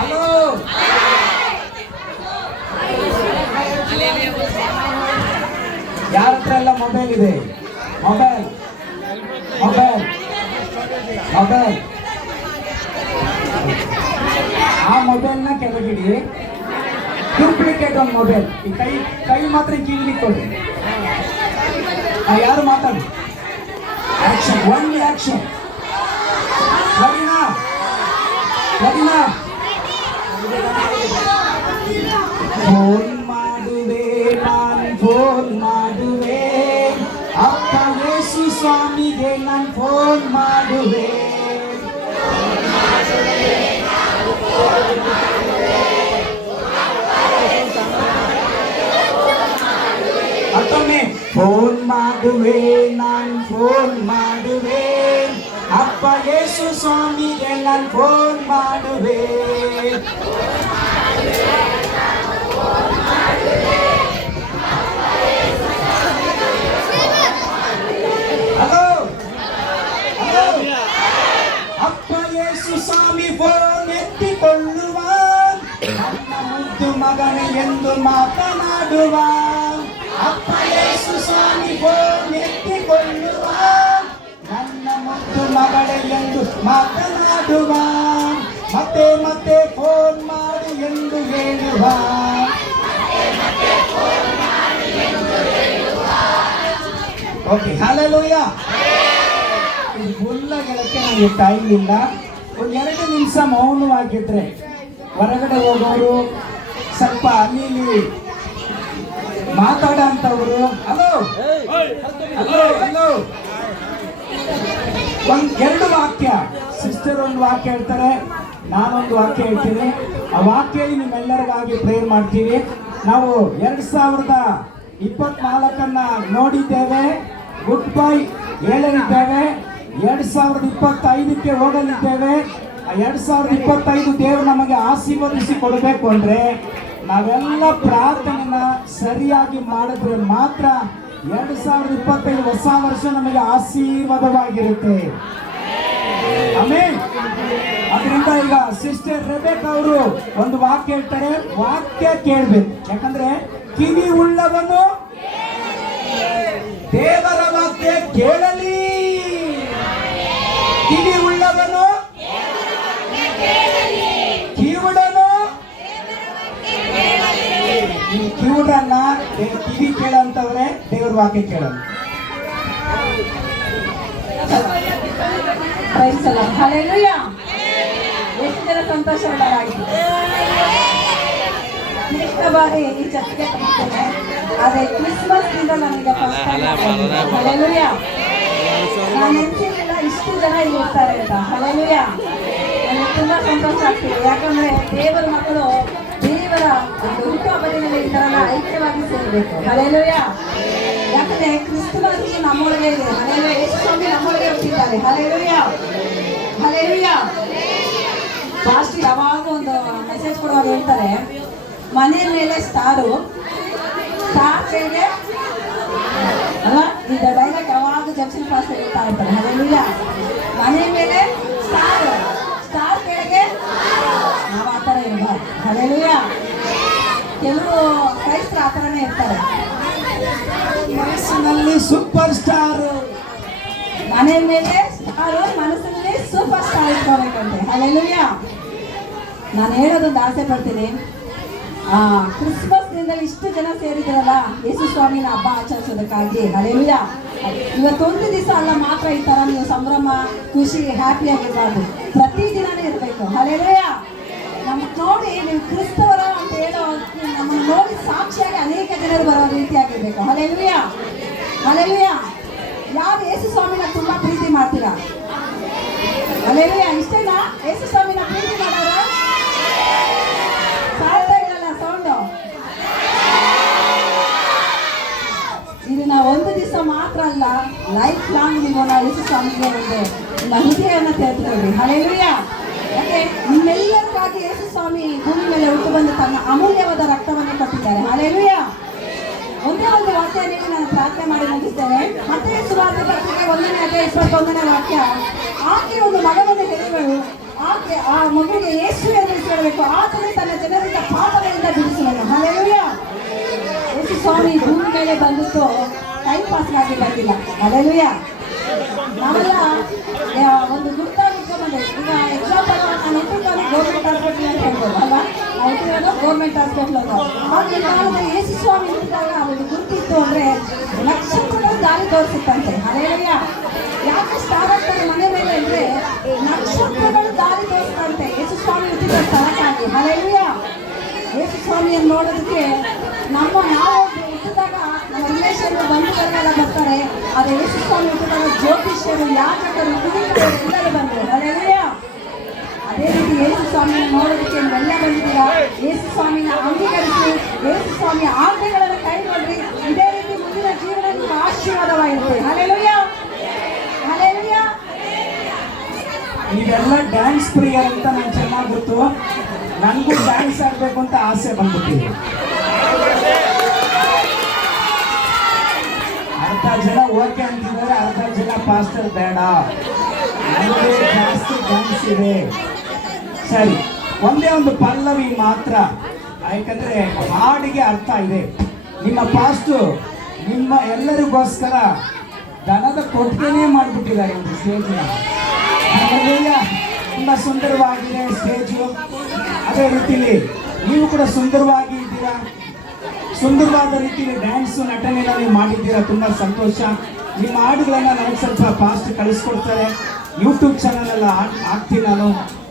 Hello, ಯಾರ ಹತ್ರ ಎಲ್ಲ ಮೊಬೈಲ್ ಇದೆ? ಮೊಬೈಲ್ ಮೊಬೈಲ್ ಮೊಬೈಲ್ ಆ ಮೊಬೈಲ್ನ ಕೆಳಗಿಡಿ. ಡೂಪ್ಲಿಕೇಟ್ ಒಂದು ಮೊಬೈಲ್ ಈ ಕೈ ಮಾತ್ರ ಕಿವಿಲಿ ಕೊಡಿ. ಯಾರು ಮಾತಾಡಿ? Action, one action. ಫೋನ್ ಮಾಡುವೆ, ನಾನು ಫೋನ್ ಮಾಡುವೆ, ಅಪ್ಪ ಯೇಸು ಸ್ವಾಮಿಗೆ ನಾನು ಫೋನ್ ಮಾಡುವೆ. ಮತ್ತೊಮ್ಮೆ ಫೋನ್ ಮಾಡುವೆ, ನಾನು ಫೋನ್ ಮಾಡುವೆ, ಅಪ್ಪ ಯೇಸು ಸ್ವಾಮಿಗೆ ನಾನು ಫೋನ್ ಮಾಡುವೆ. ಹಲೋ ಹಲೋ, ಅಪ್ಪ ಯೇಸು ಸ್ವಾಮಿ ಫೋನ್ ಎತ್ತಿಕೊಳ್ಳುವ, ನನ್ನ ಮುದ್ದು ಮಗನೇ ಎಂದು ಮಾತನಾಡುವ. ಅಪ್ಪ ಯೇಸು ಸ್ವಾಮಿ ಫೋನ್ ಎತ್ತಿಕೊಳ್ಳುವ, ನನ್ನ ಮುದ್ದು ಮಗಳೇ ಎಂದು ಮಾತನಾಡುವ. ಮತ್ತೆ ಮತ್ತೆ ಫೋನ್ ಮಾಡು ಎಂದು ಹೇಳುವ. Okay, hallelujah. ಇದು ಫುಲ್ಲ ಗೆಳಕ್ಕೆ ನನಗೆ ಟೈಮ್ ಇಲ್ಲ. ಒಂದು 2 ನಿಮಿಷ ಮೌನವಾಗಿದ್ರೆ ಹೊರಗಡೆ ಹೋಗೋರು, ಸ್ವಲ್ಪ ಅಲ್ಲಿ ಮಾತಾಡೋಂಥವ್ರು. ಹಲೋ ಹಲೋ ಹಲೋ, ಒಂದು 2 ವಾಕ್ಯ, ಸಿಸ್ಟರ್ ಒಂದು ವಾಕ್ಯ ಹೇಳ್ತಾರೆ, ನಾನೊಂದು ವಾಕ್ಯ ಹೇಳ್ತೀನಿ. ಆ ವಾಕ್ಯ ನಿಮ್ಮೆಲ್ಲರಿಗಾಗಿ ಪ್ರೇಯರ್ ಮಾಡ್ತೀವಿ. ನಾವು 2024 ನೋಡಿದ್ದೇವೆ, ಗುಡ್ ಬೈ ಹೇಳಲಿದ್ದೇವೆ. 2025ಕ್ಕೆ ಹೋಗಲಿದ್ದೇವೆ. ಆ 2025 ದೇವರು ನಮಗೆ ಆಶೀರ್ವದಿಸಿ ಕೊಡಬೇಕು ಅಂದ್ರೆ ನಾವೆಲ್ಲ ಪ್ರಾರ್ಥನೆನ ಸರಿಯಾಗಿ ಮಾಡಿದ್ರೆ ಮಾತ್ರ 2025 ಹೊಸ ವರ್ಷ ನಮಗೆ ಆಶೀರ್ವಾದವಾಗಿರುತ್ತೆ. ಆಮೇಲೆ ಅದರಿಂದ ಈಗ ಸಿಸ್ಟರ್ ರೆಬೆಕಾ ಅವರು ಒಂದು ವಾಕ್ಯ ಹೇಳ್ತಾರೆ, ವಾಕ್ಯ ಕೇಳಬೇಕು. ಯಾಕಂದ್ರೆ ಕಿವಿ ಉಳ್ಳವನು ದೇವರ ವಾಕ್ಯ ಕೇಳಲಿ. ಕಿವಿ ಉಳ್ಳವನು ಕಿವುಡನು ಕಿವುಡನ್ನ ಕಿವಿ ಕೇಳಂತವ್ರೆ ದೇವರ ವಾಕ್ಯ ಕೇಳಲ್ಲ. ಹಲ್ಲೆಲೂಯಾ. ಎಷ್ಟು ಜನ ಸಂತೋಷವಾಗಿದೆ. ನೆಕ್ಸ್ಟ್ ಬಾರಿ ಈ ಚರ್ಚೆಗೆ ತಗೊಳ್ತೇನೆ. ಆದ್ರೆ ಕ್ರಿಸ್ಮಸ್ ನಿಂದ ನನಗೆ ಫಸ್ಟ್ ಟೈಮ್. ಹಲ್ಲೆಲೂಯಾ. ನಾನು ನೆನಪಿರಲಿಲ್ಲ ಇಷ್ಟು ಜನ ಇಲ್ಲಿ ಇರ್ತಾರೆ ಅಂತ. ಹಲ್ಲೆಲೂಯಾ. ನನಗೆ ತುಂಬಾ ಸಂತೋಷ ಆಗ್ತಿದೆ. ಯಾಕಂದ್ರೆ ದೇವರ ಮಕ್ಕಳು ದೇವರ ಒಂದು ಹುಟ್ಟುಹಬ್ಬದಲ್ಲಿ ಈ ತರ ಐಕ್ಯವಾಗಿ ಸೇರಬೇಕು. ಹಲ್ಲೆಲೂಯಾ. ಯಾಕಂದ್ರೆ ಕ್ರಿಸ್ತಮಸ್ ನಮ್ಮೊಳಗೆ ಇದೆ. ಹಲ್ಲೆಲೂಯಾ. ಯೇಸು ಸ್ವಾಮಿ ನಮ್ಮೊಳಗೆ ಹುಟ್ಟಿದ್ದಾರೆ. ಹಲ್ಲೆಲೂಯಾ. ಹಲ್ಲೆಲೂಯಾ. ಲಾಸ್ಟ್ ಯಾವಾಗ ಒಂದು ಮೆಸೇಜ್ ಕೊಡುವಾಗ ಹೇಳ್ತಾರೆ, ಮನೆ ಮೇಲೆ ಸ್ಟಾರ್ ಮೇಲೆ ಅಲ್ವಾ? ಈಗ ಡೈಲಾಗ್ ಯಾವಾಗ ಜಂಕ್ಷನ್ ಪಾಸ್ ಹೇಳ್ತಾ ಇರ್ತಾರೆ. ಹಲ್ಲೆಲೂಯಾ. ಮನೆ ಮೇಲೆ ಸ್ಟಾರ್ ಕೆಳಗೆ ನಾವು ಆ ಥರ ಇರಬಾರ್ದು. ಹಲ್ಲೆಲೂಯಾ. ಕೆಲವು ಕ್ರೈಸ್ತರು ಆ ಥರನೇ ಇರ್ತಾರೆ. ಮನಸ್ಸಿನಲ್ಲಿ ಸೂಪರ್ ಸ್ಟಾರ್, ಮನೆ ಮೇಲೆ ಸ್ಟಾರು, ಮನಸ್ಸಿನಲ್ಲಿ ಸೂಪರ್ ಸ್ಟಾರ್ ಇಟ್ಕೋಬೇಕಂತೆ. ಹಲ್ಲೆಲೂಯಾ. ನಾನು ಹೇಳೋದೊಂದು ಆಸೆ ಪಡ್ತೀನಿ. ಕ್ರಿಸ್ಮಸ್ ದಿನದಲ್ಲಿ ಇಷ್ಟು ಜನ ಸೇರಿದ್ರಲ್ಲ ಯೇಸು ಸ್ವಾಮಿನ ಹಬ್ಬ ಆಚರಿಸೋದಕ್ಕಾಗಿ. ಹಲ್ಲೆಲೂಯಾ. ಇವತ್ತೊಂದು ದಿವಸ ಅಲ್ಲ ಮಾತ್ರ ಈ ತರ ನೀವು ಸಂಭ್ರಮ ಖುಷಿ ಹ್ಯಾಪಿ ಆಗಿರ್ಬಾರ್ದು, ಪ್ರತಿದಿನನೇ ಇರಬೇಕು. ಹಲ್ಲೆಲೂಯಾ. ನಮ್ಗೆ ನೋಡಿ ನೀವು ಕ್ರಿಸ್ತವರ ಅಂತ ಹೇಳೋ ನಮ್ಮನ್ನು ನೋಡಿ ಸಾಕ್ಷಿಯಾಗಿ ಅನೇಕ ಜನರು ಬರೋ ರೀತಿಯಾಗಿರ್ಬೇಕು. ಹಲ್ಲೆಲೂಯಾ. ಹಲ್ಲೆಲೂಯಾ. ಯಾರು ಯೇಸು ಸ್ವಾಮಿನ ತುಂಬಾ ಪ್ರೀತಿ ಮಾಡ್ತೀರಾ? ಹಲ್ಲೆಲೂಯಾ. ಇಷ್ಟೇನಾ ಯೇಸು ಸ್ವಾಮಿನ ಪ್ರೀತಿ ಮಾಡೋರು? ಸಾಯ್ತಾ ಇರಲ್ಲ ಸೌಂಡು. ಇದನ್ನ ಒಂದು ದಿವಸ ಮಾತ್ರ ಅಲ್ಲ, ಲೈಫ್ ಲಾಂಗ್ ನೀವು ಯೇಸು ಸ್ವಾಮಿಗೆ ಒಂದು ಹೃದಯವನ್ನು ತೆರೆದುಕೊಳ್ಳಿ. ಹಲ್ಲೆಲೂಯಾ. ಯಾಕೆ ನಿಮ್ಮೆಲ್ಲರಿಗಾಗಿ ಯೇಸು ಸ್ವಾಮಿ ಭೂಮಿ ಮೇಲೆ ಹುಟ್ಟು ಬಂದು ತನ್ನ ಅಮೂಲ್ಯವಾದ ರಕ್ತವನ್ನು ಕೊಟ್ಟಿದ್ದಾರೆ. ಹಲ್ಲೆಲೂಯಾ. ಒಂದೇ ಒಂದು ವಾಕ್ಯ ನೀಡಿ ನಾನು ಪ್ರಾರ್ಥನೆ ಮಾಡಿ ಮುಗಿಸ್ತೇನೆ. ಮತ್ತೆ ಸುವಾರ್ತೆ ಪತ್ರಿಕೆ 1ನೇ ಅಧ್ಯಾಯ 21ನೇ ವಾಕ್ಯ. ಆಕೆ ಒಂದು ಮಗನನ್ನು ಹೆರುವಳು, ಆಕೆ ಆ ಮಗು ಮೇಲೆ ಬಂದಿತ್ತು ಟೈಮ್ ಪಾಸ್ ಆಗಿ ಬಂದಿಲ್ಲ. ಹಲ್ಲೆಲೂಯ. ನಾವೆಲ್ಲ ಒಂದು ಗುರುತಾಗಿ ಇಟ್ಕೊಂಡ್ಬಂದೆ. ಈಗ ಎಕ್ಸಾಂಪಲ್ ನಾನು ಹುಟ್ಟಿದ ಗೌರ್ಮೆಂಟ್ ಹಾಸ್ಪಿಟ್ಲ್ ಅಂತ ಹೇಳ್ಬೋದು ಅಲ್ಲ, ಹುಟ್ಟಿರೋದು ಗೌರ್ಮೆಂಟ್ ಹಾಸ್ಪಿಟ್ಲ್ ಅದು. ಆಗಿನ ಕಾಲದ ಯೇಸು ಸ್ವಾಮಿ ಹುಟ್ಟಿದಾಗ ಒಂದು ಗುರುತಿತ್ತು ಅಂದರೆ ನಕ್ಷತ್ರಗಳು ದಾರಿ ತೋರಿಸುತ್ತಂತೆ. ಹಲ್ಲೆಲೂಯ. ಯಾಕೆ ಸ್ಟಾರ್ ಆಗ್ತಾರೆ ಮನೆ ಮೇಲೆ ಅಂದರೆ ನಕ್ಷತ್ರಗಳು ದಾರಿ ತೋರಿಸ್ತಂತೆ ಯೇಸು ಸ್ವಾಮಿ ಹುಟ್ಟಿದ ಸ್ಥಳಕ್ಕಾಗಿ. ಹಲ್ಲೆಲೂಯ. ಯೇಸು ಸ್ವಾಮಿಯನ್ನು ನೋಡೋದಕ್ಕೆ ನಾವು ಹುಟ್ಟಿದಾಗ ನಮ್ಮ ರಿಲೇಷನ್ ಬಂಧುಗಳೆಲ್ಲ ಬರ್ತಾರೆ. ಆದರೆ ಯೇಸು ಸ್ವಾಮಿ ಹುಟ್ಟಿದಾಗ ಜ್ಯೋತಿಷ್ಯರು, ಯಾಜಕರು, ಕುಟುಂಬದವರು ಎಲ್ಲರೂ ಬಂದರು. ಹಲ್ಲೆಲೂಯ. ಅದೇ ರೀತಿ ಯೇಸು ಸ್ವಾಮಿಯನ್ನು ನೋಡೋದಕ್ಕೆ ನೀವೆಲ್ಲ ಬಂದಿದ್ದೀರಾ. ಯೇಸು ಸ್ವಾಮಿನ ಅಂಗೀಕರಿಸಿ ಯೇಸು ಸ್ವಾಮಿಯ ಆಜ್ಞೆಗಳನ್ನು ಕೈಗೊಳ್ಳಿ. ಇದೇ ರೀತಿ ಮುಂದಿನ ಜೀವನ ನಿಮ್ಮ ಆಶೀರ್ವಾದವಾಗಿರುತ್ತೆ. ಹಲ್ಲೆಲೂಯ. ಹಲ್ಲೆಲೂಯ. ನೀವೆಲ್ಲ ಡ್ಯಾನ್ಸ್ ಪ್ರಿಯರ್ ಅಂತ ನಂಗೆ ಚೆನ್ನಾಗಿ ಗೊತ್ತು. ನನಗೂ ಡ್ಯಾನ್ಸ್ ಆಡಬೇಕು ಅಂತ ಆಸೆ ಬಂದ್ಬಿಟ್ಟಿದೆ. ಅರ್ಧ ಜನ ಓಕೆ ಅಂತಿದ್ದಾರೆ, ಅರ್ಧ ಜನ ಪಾಸ್ಟರ್ ಬೇಡ, ನನಗೆ ಜಾಸ್ತಿ ಡ್ಯಾನ್ಸ್ ಇದೆ. ಸರಿ, ಒಂದೇ ಒಂದು ಪಲ್ಲವಿ ಮಾತ್ರ, ಯಾಕಂದ್ರೆ ಹಾಡಿಗೆ ಅರ್ಥ ಇದೆ. ನಿಮ್ಮ ಪಾಸ್ಟು ನಿಮ್ಮ ಎಲ್ಲರಿಗೋಸ್ಕರ ದನದ ಕೊಟ್ಟಿಗೆನೇ ಮಾಡಿಬಿಟ್ಟಿದ್ದಾರೆ ಒಂದು ಸ್ಟೇಜ್ನ. ತುಂಬ ಸುಂದರವಾಗಿದೆ ಸ್ಟೇಜು. ಅದೇ ರೀತಿಯಲ್ಲಿ ನೀವು ಕೂಡ ಸುಂದರವಾಗಿ ಇದ್ದೀರಾ. ಸುಂದರವಾದ ರೀತಿಯಲ್ಲಿ ಡ್ಯಾನ್ಸು ನಟನೆಲ್ಲ ನೀವು ಮಾಡಿದ್ದೀರಾ. ತುಂಬ ಸಂತೋಷ. ನಿಮ್ಮ ಹಾಡುಗಳನ್ನು ನನಗೆ ಸ್ವಲ್ಪ ಫಾಸ್ಟ್ ಕಳಿಸ್ಕೊಡ್ತಾರೆ. ಯೂಟ್ಯೂಬ್ ಚಾನಲೆಲ್ಲ ಹಾಕ್ತೀನಿ ನಾನು.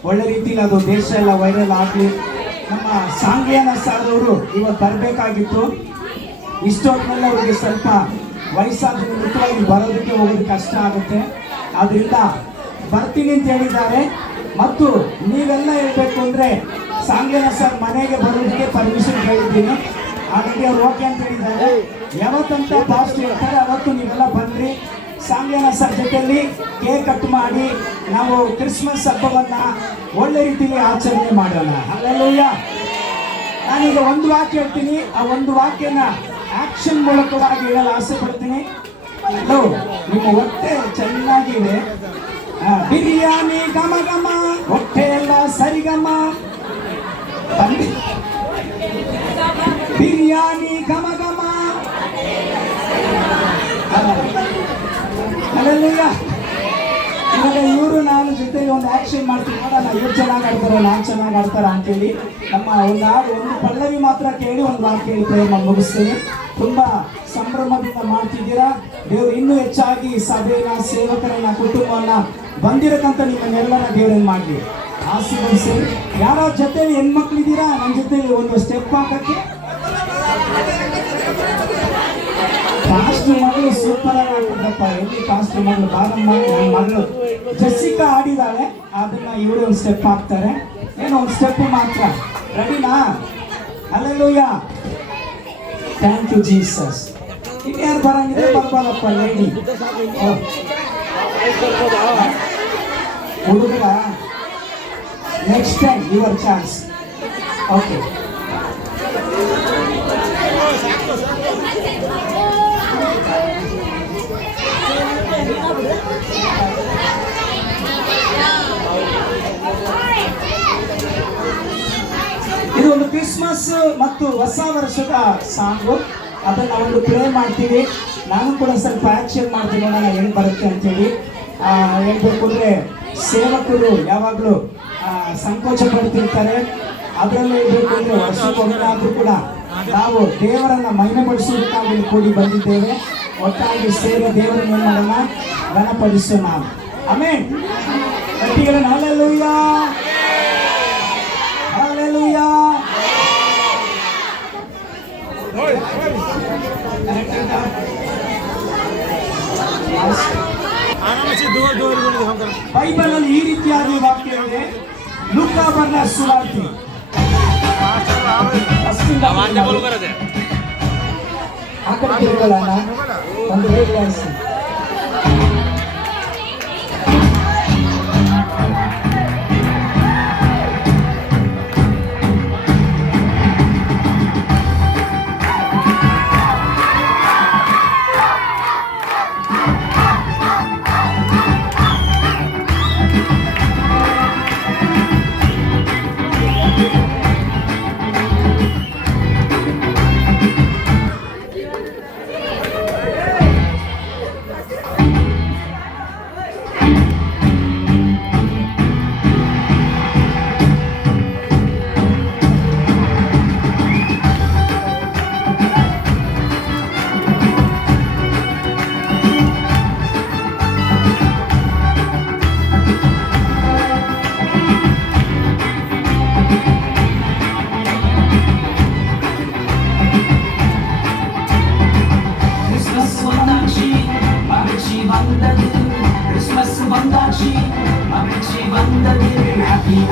ಒಳ್ಳೆ ರೀತಿಯಲ್ಲಿ ಅದು ದೇಶ ಎಲ್ಲ ವೈರಲ್ ಆಗಲಿ. ನಮ್ಮ ಸಾಂಗ್ಲಿಯಾನ ಸಾರವರು ಇವತ್ತು ಬರಬೇಕಾಗಿತ್ತು. ಇಷ್ಟೊತ್ತಿನಲ್ಲಿ ಅವರಿಗೆ ಸ್ವಲ್ಪ ವಯಸ್ಸಾದ ನಿಮಿತ್ತವಾಗಿ ಬರೋದಕ್ಕೆ ಹೋಗೋದು ಕಷ್ಟ ಆಗುತ್ತೆ. ಆದ್ದರಿಂದ ಬರ್ತೀನಿ ಅಂತ ಹೇಳಿದ್ದಾರೆ. ಮತ್ತು ನೀವೆಲ್ಲ ಹೇಳಬೇಕು ಅಂದರೆ ಸಾಂಗ್ಲಿಯಾನ ಸರ್ ಮನೆಗೆ ಬರೋದಕ್ಕೆ ಪರ್ಮಿಷನ್ ಕೇಳಿದ್ದೀನಿ. ಹಾಗಾಗಿ ಅವ್ರು ಓಕೆ ಅಂತ ಹೇಳಿದ್ದಾರೆ. ಯಾವತ್ತಂತ ಪಾಸ್ಟ್ ಹೇಳ್ತಾರೆ ಅವತ್ತು ನೀವೆಲ್ಲ ಬಂದ್ರಿ. ಸಾಂಗ್ಲಿಯಾನ ಸರ್ ಜೊತೆಯಲ್ಲಿ ಕೇಕ್ ಕಟ್ ಮಾಡಿ ನಾವು ಕ್ರಿಸ್ಮಸ್ ಹಬ್ಬವನ್ನು ಒಳ್ಳೆ ರೀತಿಯಲ್ಲಿ ಆಚರಣೆ ಮಾಡೋಣ. ಹಲ್ಲೆಲೂಯ. ನಾನೀಗ ಒಂದು ವಾಕ್ಯ ಹೇಳ್ತೀನಿ. ಆ ಒಂದು ವಾಕ್ಯನ ಆಕ್ಷನ್ ಮೂಲಕವಾಗಿ ಹೇಳಲು ಆಸೆ ಪಡ್ತೀನಿ. ಹಲೋ, ನಿಮ್ಮ ಹೊಟ್ಟೆ ಚೆನ್ನಾಗಿದೆ. ಬಿರಿಯಾನಿ ಘಮ ಘಮ, ಹೊಟ್ಟೆ ಎಲ್ಲ ಸರಿಗಮ. ಬಿರಿಯಾನಿ ಘಮ ಘಮ. ಅಲ್ಲೆಲ್ಲ ಇವಾಗ ಇವರು ನಾನು ಜೊತೆಲಿ ಒಂದು ಆಕ್ಷನ್ ಮಾಡ್ತೀನಿ. ನೋಡೋಣ ಇವ್ರು ಚೆನ್ನಾಗಿ ಆಡ್ತಾರೋ ನಾನು ಚೆನ್ನಾಗಿ ಆಡ್ತಾರ ಅಂತೇಳಿ. ನಮ್ಮ ಒಂದು ಪಲ್ಲವಿ ಮಾತ್ರ ಕೇಳಿ ಒಂದು ವಾಕ್ಯ ಹೇಳಿ ಪ್ರೇಮ ಮುಗಿಸ್ತೀನಿ. ತುಂಬ ಸಂಭ್ರಮದಿಂದ ಮಾಡ್ತಿದ್ದೀರಾ. ದೇವರು ಇನ್ನೂ ಹೆಚ್ಚಾಗಿ ಸಭೆನ, ಸೇವಕರನ್ನ, ಕುಟುಂಬವನ್ನ ಬಂದಿರಕ್ಕಂತ ನಿಮ್ಮನ್ನೆಲ್ಲರ ದೇವರನ್ನು ಮಾಡಲಿ, ಆಶೀರ್ವದಿಸಿ. ಯಾರೋ ಜೊತೆಲಿ ಹೆಣ್ಮಕ್ಳಿದ್ದೀರಾ ನನ್ನ ಜೊತೆಲಿ ಒಂದು ಸ್ಟೆಪ್ ಹಾಕಕ್ಕೆ? ಪಾಸ್ಟರ್ ಮಗಳು ಸೂಪರ್ ಆಗಿ ಆಡ್ತಿದ್ದಪ್ಪ. ಎಲ್ಲಿ ಪಾಸ್ಟರ್ ಮಗಳು ಬಾರಮ್ಮ, ನನ್ನ ಮಗಳು ಜೆಸ್ಸಿಕಾ ಆಡಿದಾಳೆ. ಅದನ್ನ ಇವರು ಒಂದು ಸ್ಟೆಪ್ ಹಾಕ್ತಾರೆ. ಏನೋ ಒಂದು ಸ್ಟೆಪ್ ಮಾತ್ರ. ರೆಡಿನಾ? ಹಲ್ಲೆಲೂಯಾ. Thank you Jesus. ಇನ್ಯಾರು ಬರಂಗಿದ್ರೆ ಬರ್ಬೋದಪ್ಪ ಲೇಡಿ. ಹುಡುಗ next time your chance. Okay. ಇದು ಒಂದು ಕ್ರಿಸ್ಮಸ್ ಮತ್ತು ಹೊಸ ವರ್ಷದ ಸಾಂಗು. ಅದನ್ನು ಒಂದು ಪ್ಲೇ ಮಾಡ್ತೀವಿ. ನಾನು ಕೂಡ ಸ್ವಲ್ಪ ಆ್ಯಕ್ಷನ್ ಮಾಡ್ತೀನಿ, ನೋಡೋಣ ಹೆಂಗೆ ಬರುತ್ತೆ ಅಂತೇಳಿ. ಹೇಳ್ಬೇಕು ಅಂದರೆ ಸೇವಕರು ಯಾವಾಗಲೂ ಸಂಕೋಚ ಪಡ್ತಿರ್ತಾರೆ. ಅದರಲ್ಲೂ ಹೇಳ್ಬೇಕು ಅಂದರೆ ವರ್ಷಕ್ಕೊಮ್ಮೆಯಾದರೂ ಕೂಡ ನಾವು ದೇವರನ್ನು ಮಹಿಮೆಪಡಿಸುವುದಕ್ಕಾಗಿ ಕೂಡಿ ಬಂದಿದ್ದೇವೆ. ಒಟ್ಟಾಗಿ ಸೇರಿ ದೇವರನ್ನು ಏನು ಮಾಡೋಣ, ಘನಪಡಿಸೋಣ. ಆಮೆನ್. ಗಟ್ಟಿಗಳನ್ನ ಹಲ್ಲೆಲೂಯಾ, ಹಲ್ಲೆಲೂಯಾ. ಬೈಬಲ್ ಅಲ್ಲಿ ಈ ರೀತಿಯಾಗಿ ವಾಕ್ಯ ಇದೆ. ಲೂಕಾ ಬರೆದ ಸುವಾರ್ತೆ ಆ ಕಡೆ ತಿರುಗಳನ್ನ ಒಂದು ಹೇಳಿ.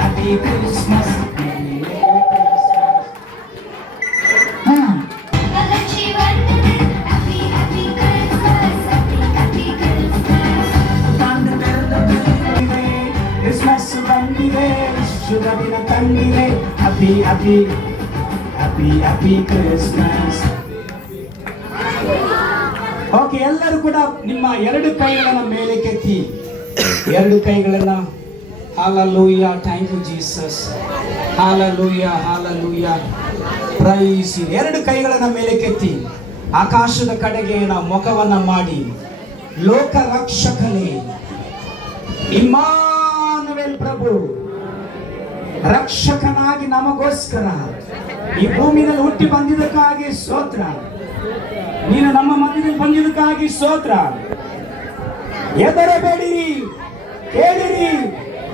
happy Christmas. ಕ್ರಿಸ್ಮಸ್ ಬಂದಿದೆ, ಶುಭ ದಿನ ತಂದಿದೆ. Happy happy happy happy Christmas. Okay, ಎಲ್ಲರೂ ಕೂಡ ನಿಮ್ಮ ಎರಡು ಕೈಗಳನ್ನ ಮೇಲೆ ಕೆತ್ತಿ, ಎರಡು ಕೈಗಳನ್ನ hallelujah, thank you Jesus, hallelujah hallelujah, praise. ಎರಡು ಕೈಗಳನ್ನ ಮೇಲೆ ಕೆತ್ತಿ ಆಕಾಶದ ಕಡೆಗೆ ನಾವು ಮುಖವನ್ನ ಮಾಡಿ, ಲೋಕ ರಕ್ಷಕನೇ ಇಮ್ಮಾನುವೇಲ್ ಪ್ರಭು ರಕ್ಷಕನಾಗಿ ನಮಗೋಸ್ಕರ ಈ ಭೂಮಿಯಲ್ಲಿ ಹುಟ್ಟಿ ಬಂದಿದ್ದಕ್ಕಾಗಿ ಸ್ತೋತ್ರ. ನೀನು ನಮ್ಮ ಮಧ್ಯದಲ್ಲಿ ಬಂದಿದ್ದಕ್ಕಾಗಿ ಸ್ತೋತ್ರ. ಹೆದರಬೇಡಿರಿ, ಕೇಳಿರಿ,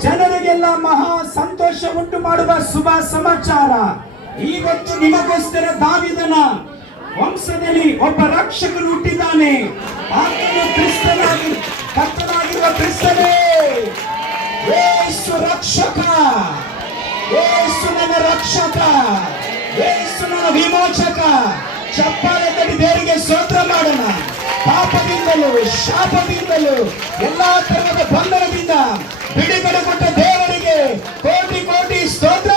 ಜನರಿಗೆಲ್ಲ ಮಹಾ ಸಂತೋಷ ಉಂಟು ಮಾಡುವ ಶುಭ ಸಮಾಚಾರ. ಇವತ್ತು ನಿಮಗೋಸ್ಕರ ದಾವೀದನ ವಂಶದಲ್ಲಿ ಒಬ್ಬ ರಕ್ಷಕನು ಹುಟ್ಟಿದ್ದಾನೆ. ಆತನು ಕ್ರಿಸ್ತನಾಗಿ ಕರ್ತನಾಗಿರುವ ಕ್ರಿಸ್ತನೇ. ಯೇಸು ರಕ್ಷಕ, ಯೇಸು ನನ್ನ ರಕ್ಷಕ, ಯೇಸು ನನ್ನ ವಿಮೋಚಕ. ಚಪ್ಪಾಳೆ ತಟ್ಟಿ ದೇವರಿಗೆ ಸ್ತೋತ್ರ ಮಾಡೋಣ. ಪಾಪದಿಂದಲೂ ಶಾಪದಿಂದಲೂ ಎಲ್ಲಾ ತರಹದ ಬಂಧನದಿಂದ ಬಿಡುಗಡೆ ಕೊಟ್ಟ ದೇವರಿಗೆ ಕೋಟಿ ಕೋಟಿ ಸ್ತೋತ್ರ.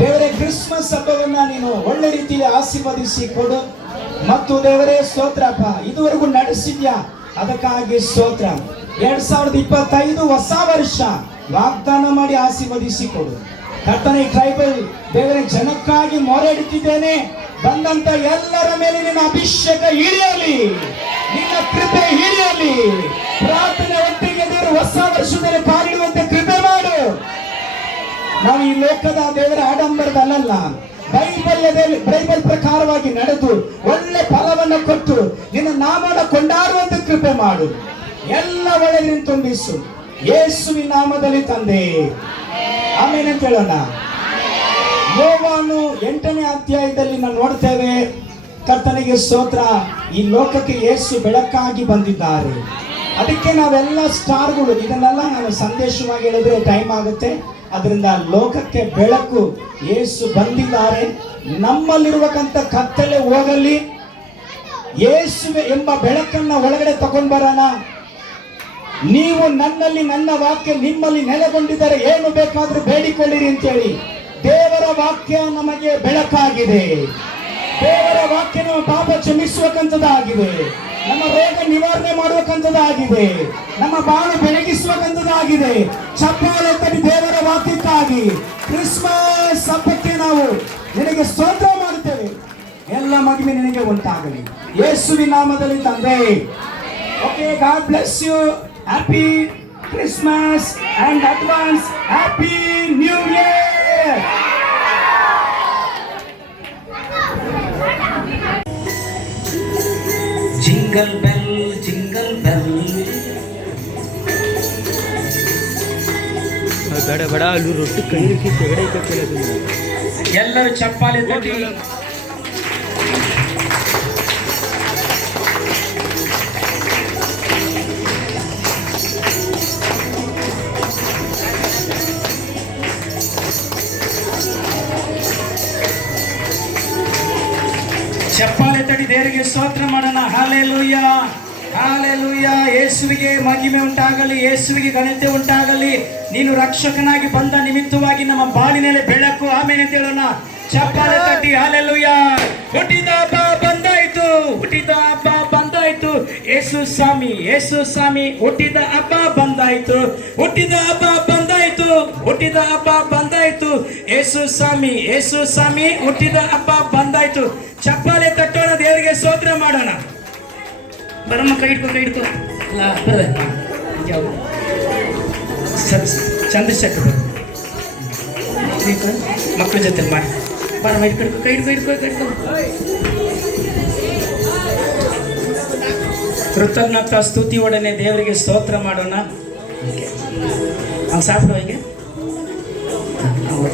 ದೇವರೇ, ಕ್ರಿಸ್ಮಸ್ ಹಬ್ಬವನ್ನ ನೀನು ಒಳ್ಳೆ ರೀತಿಯಲ್ಲಿ ಆಶೀರ್ವದಿಸಿ ಕೊಡು. ಮತ್ತು ದೇವರೇ ಸ್ತೋತ್ರಪ್ಪ, ಇದುವರೆಗೂ ನಡೆಸಿದ್ಯಾ ಅದಕ್ಕಾಗಿ ಸ್ತೋತ್ರ. 2025 ಹೊಸ ವರ್ಷ ವಾಗ್ದಾನ ಮಾಡಿ ಆಶೀರ್ವದಿಸಿ ಕೊಡು. ಕರ್ತನೇ, ಟ್ರೈಬಲ್ ದೇವರೇ ಜನಕ್ಕಾಗಿ ಮೊರೆಯಿಡುತ್ತಿದ್ದೇನೆ. ಬಂದಂತ ಎಲ್ಲರ ಮೇಲೆ ನಿನ್ನ ಅಭಿಷೇಕ ಇಳಿಯಲಿ, ನಿನ್ನ ಕೃಪೆ ಇಳಿಯಲಿ. ಪ್ರಾರ್ಥನೆ ಒಟ್ಟಿಗೆ ದೇವರು ಹೊಸ ವರ್ಷದಲ್ಲಿ ಪಾಲಿಡುವಂತೆ ಕೃಪೆ ಮಾಡು. ನಾವು ಈ ಲೋಕದ ದೇವರ ಆಡಂಬರದಲ್ಲ, ಬೈಬಲ್ ಪ್ರಕಾರವಾಗಿ ನಡೆದು ಒಳ್ಳೆ ಫಲವನ್ನು ಕೊಟ್ಟು ನಿನ್ನ ನಾಮನ ಕೊಂಡಾಡುವಂತೆ ಕೃಪೆ ಮಾಡು. ಎಲ್ಲ ಒಳಗಿನ ತುಂಬಿಸು, ಯೇಸುವಿನ ನಾಮದಲ್ಲಿ ತಂದೆ, ಆಮೇಲೆ ಅಂತ ಹೇಳೋಣ. ಯೋವಾನು 8ನೇ ಅಧ್ಯಾಯದಲ್ಲಿ ನಾವು ನೋಡ್ತೇವೆ. ಕರ್ತನಿಗೆ ಸ್ತೋತ್ರ. ಈ ಲೋಕಕ್ಕೆ ಯೇಸು ಬೆಳಕಾಗಿ ಬಂದಿದ್ದಾರೆ. ಅದಕ್ಕೆ ನಾವೆಲ್ಲ ಸ್ಟಾರ್ಗಳು, ಇದನ್ನೆಲ್ಲ ನಾನು ಸಂದೇಶವಾಗಿ ಹೇಳಿದ್ರೆ ಟೈಮ್ ಆಗುತ್ತೆ. ಅದರಿಂದ ಲೋಕಕ್ಕೆ ಬೆಳಕು ಯೇಸು ಬಂದಿದ್ದಾರೆ. ನಮ್ಮಲ್ಲಿರುವಕಂತ ಕತ್ತಲೆ ಹೋಗಲಿ. ಯೇಸು ಎಂಬ ಬೆಳಕನ್ನ ಒಳಗಡೆ ತಗೊಂಡ್ ಬರೋಣ. ನೀವು ನನ್ನಲ್ಲಿ, ನನ್ನ ವಾಕ್ಯ ನಿಮ್ಮಲ್ಲಿ ನೆಲೆಗೊಂಡಿದ್ದರೆ ಏನು ಬೇಕಾದ್ರೂ ಬೇಡಿಕೊಳ್ಳಿರಿ ಅಂತೇಳಿ ದೇವರ ವಾಕ್ಯ ನಮಗೆ ಬೆಳಕಾಗಿದೆ. ದೇವರ ವಾಕ್ಯ ನಮ್ಮ ಪಾಪ ಕ್ಷಮಿಸುವಕಂತದಾಗಿದೆ, ನಮ್ಮ ರೋಗ ನಿವಾರಣೆ ಮಾಡುವಕಂತದಾಗಿದೆ, ನಮ್ಮ ಬಾಳು ಬೆಳಗಿಸುವಕಂತದಾಗಿದೆ. ಚಪ್ಪಾಳೆ ತಟ್ಟಿ ದೇವರ ವಾಕ್ಯಕ್ಕಾಗಿ ಕ್ರಿಸ್ಮಸ್ ಹಬ್ಬಕ್ಕೆ ನಾವು ನಿನಗೆ ಸ್ತೋತ್ರ ಮಾಡುತ್ತೇವೆ. ಎಲ್ಲ ಮಹಿಮೆ ನಿನಗೆ ಉಂಟಾಗಲಿ ಯೇಸುವಿನ ನಾಮದಲ್ಲಿ ತಂದೆ. Okay, God bless you. Happy Christmas and advance happy new year. Jingle bell jingle bell. बड़ा बड़ा आलू रोटी कहीं की तगड़े करके लगे. ಎಲ್ಲರೂ ಚಪ್ಪಾಳೆ ತಟ್ಟಿ ಚಪ್ಪಾಳೆ ತಟ್ಟಿ ದೇವರಿಗೆ ಸ್ತೋತ್ರ ಮಾಡೋಣ. Hallelujah hallelujah. ಯೇಸುವಿಗೆ ಮಹಿಮೆ ಉಂಟಾಗಲಿ, ಯೇಸುವಿಗೆ ಘನತೆ ಉಂಟಾಗಲಿ. ನೀನು ರಕ್ಷಕನಾಗಿ ಬಂದ ನಿಮಿತ್ತವಾಗಿ ನಮ್ಮ ಬಾಳಿನಲ್ಲಿ ಬೆಳಕು. ಆಮೇಲೆ ಅಂತ ಹೇಳೋಣ. ಚಪ್ಪಾಳೆ ತಟ್ಟಿ ಹಾಲೆಲೂಯಾ. ಹುಟ್ಟಿದ ಹಬ್ಬ ಬಂದಾಯ್ತು, ಹುಟ್ಟಿದ ಹಬ್ಬ ಬಂದಾಯ್ತು. ಯೇಸು ಸ್ವಾಮಿ, ಯೇಸು ಸ್ವಾಮಿ ಹುಟ್ಟಿದ ಹಬ್ಬ ಬಂದಾಯ್ತು, ಹುಟ್ಟಿದ ಹಬ್ಬ ಬಂದಾಯ್ತು, ಹುಟ್ಟಿದ ಹಬ್ಬ ಬಂದಾಯ್ತು. ಯೇಸು ಸ್ವಾಮಿ, ಯೇಸು ಸ್ವಾಮಿ ಹುಟ್ಟಿದ ಹಬ್ಬ ಬಂದಾಯ್ತು. ಚಪ್ಪಾಳೆ ತಟ್ಟೋಣ, ದೇವರಿಗೆ ಸ್ತೋತ್ರ ಮಾಡೋಣ. ಬರಮ್ಮ, ಕೈ ಹಿಡ್ಕೊ, ಕೈ ಹಿಡ್ಕೊ. ಅಲ್ಲ ಬರ್ರೆ ಚಂದ್ರಶೇಖರ್ ಮಕ್ಕಳ ಜೊತೆ ಮಾಡಿ ಬರಮ್ಮ. ಹಿಡ್ಕೊ, ಕೈ ಹಿಡ್ಕೊ, ಹಿಡ್ಕೊ, ಕೈ ಹಿಡ್ಕೊ. ಕೃತಜ್ಞತಾ ಸ್ತುತಿ ಒಡನೆ ದೇವರಿಗೆ ಸ್ತೋತ್ರ ಮಾಡೋಣ. ಅವ್ನು ಸಾಪಿಡು ಹೀಗೆ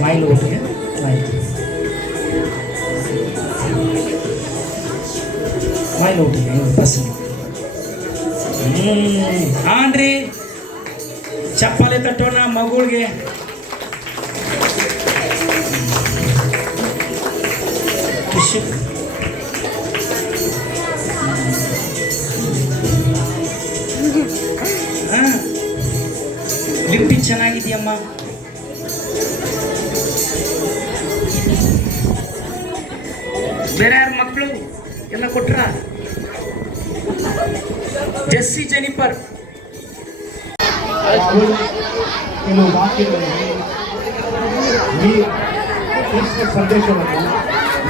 ಮಾಯಿಲು ಒಟ್ಟಿಗೆ ಮಾಯಿಲು ಒಟ್ಟಿಗೆ ಬಸ್. ಹಾನ್ರಿ ಚಪ್ಪಾಳೆ ತಟ್ಟೋಣ ಮಗುಳಿಗೆ. ಲಿಪ್ಟಿ ಚೆನ್ನಾಗಿದೆಯಮ್ಮ. ಬೇರೆ ಯಾರ ಮಕ್ಕಳು ಎಲ್ಲ ಕೊಟ್ರ? ಜೆಸ್ಸಿ, ಜೆನಿಫರ್ ಕೆಲವು ವಾಕ್ಯಗಳಲ್ಲಿ ಈ ಕ್ರಿಸ್ತ ಸಂದೇಶವನ್ನು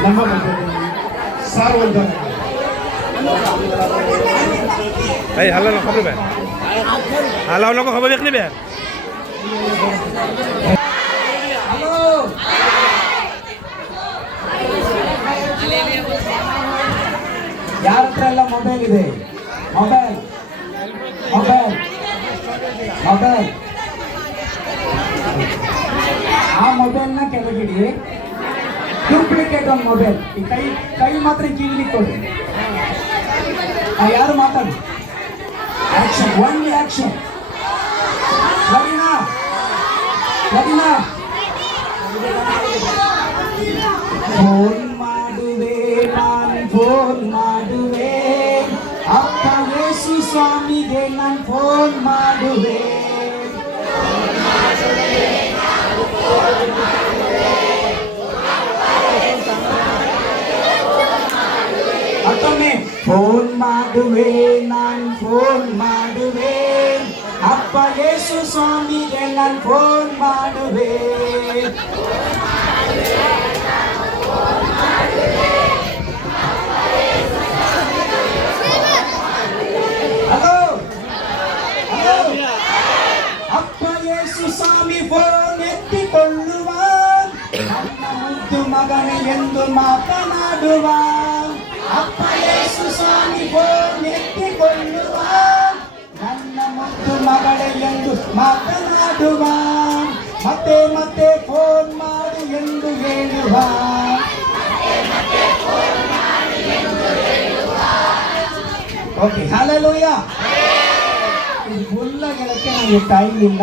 ನಮ್ಮ ಮಧ್ಯದಲ್ಲಿ ಸಾರುವಂತಹ Hey, halo lo khabar be? Halo lo khabar bekni be? Hello, ಯಾರ ಹತ್ರ ಎಲ್ಲ ಮೊಬೈಲ್ ಇದೆ? ಮೊಬೈಲ್ ಮೊಬೈಲ್ ಮೊಬೈಲ್ ಆ ಮೊಬೈಲ್ನ ಕೆಳಗಿಡಿ. ಡೂಪ್ಲಿಕೇಟ್ ಒಂದು ಮೊಬೈಲ್ ಈ ಕೈ ಮಾತ್ರ ಕಿವಿಲಿ ಕೊಡಿ. ಯಾರು ಮಾತಾಡಿ? Action, only action. ಲಗಿನಾ ಫೋನ್ ಮಾಡುವೆ, ನಾನು ಫೋನ್ ಮಾಡುವೆ, ಅಪ್ಪ ಯೇಸು ಸ್ವಾಮಿಗೆ ನಾನು ಫೋನ್ ಮಾಡುವೆ. ಮತ್ತೊಮ್ಮೆ ಫೋನ್ ಮಾಡುವೆ, ನಾನು ಫೋನ್ ಮಾಡುವೆ, ಅಪ್ಪ ಯೇಸು ಸ್ವಾಮಿಗೆ ನಾನು ಫೋನ್ ಮಾಡುವೆ. ಹಲೋ ಹಲೋ, ಅಪ್ಪ ಯೇಸು ಸ್ವಾಮಿ ಫೋನ್ ಎತ್ತಿಕೊಳ್ಳುವ, ನನ್ನ ಮುದ್ದು ಮಗನೇ ಎಂದು ಮಾತನಾಡುವ. ಅಪ್ಪ ಯೇಸು ಸ್ವಾಮಿ ಫೋನ್ ಎತ್ತಿಕೊಳ್ಳುವ, ನನ್ನ ಮುದ್ದು ಮಗಳೇ ಎಂದು ಮಾತನಾಡುವ. ಮತ್ತೆ ಮತ್ತೆ ಫೋನ್ ಮಾಡು ಎಂದು ಹೇಳುವ. Okay, hallelujah. ಇದು ಫುಲ್ಲ ಗೆಳಕ್ಕೆ ನನಗೆ ಟೈಮ್ ಇಲ್ಲ.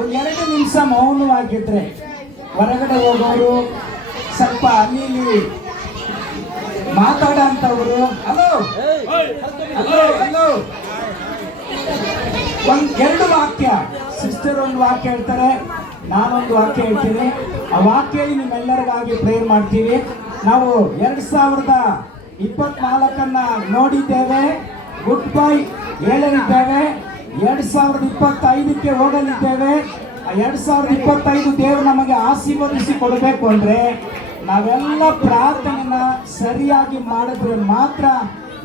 ಒಂದು 2 ನಿಮಿಷ ಮೌನವಾಗಿದ್ರೆ ಹೊರಗಡೆ ಹೋಗೋರು, ಸ್ವಲ್ಪ ಅಲ್ಲಿ ಮಾತಾಡೋಂಥವ್ರು. ಹಲೋ ಹಲೋ ಹಲೋ, ಒಂದು 2 ವಾಕ್ಯ. ಸಿಸ್ಟರ್ ಒಂದು ವಾಕ್ಯ ಹೇಳ್ತಾರೆ, ನಾನೊಂದು ವಾಕ್ಯ ಹೇಳ್ತೀನಿ. ಆ ವಾಕ್ಯ ನಿಮ್ಮೆಲ್ಲರಿಗಾಗಿ ಪ್ರೇಯರ್ ಮಾಡ್ತೀವಿ. ನಾವು 2024 ನೋಡಿದ್ದೇವೆ, ಗುಡ್ ಬೈ ಹೇಳಲಿದ್ದೇವೆ. 2025ಕ್ಕೆ ಹೋಗಲಿದ್ದೇವೆ. ಆ 2025 ದೇವರು ನಮಗೆ ಆಶೀರ್ವದಿಸಿ ಕೊಡಬೇಕು ಅಂದರೆ ನಾವೆಲ್ಲ ಪ್ರಾರ್ಥನೆನ ಸರಿಯಾಗಿ ಮಾಡಿದ್ರೆ ಮಾತ್ರ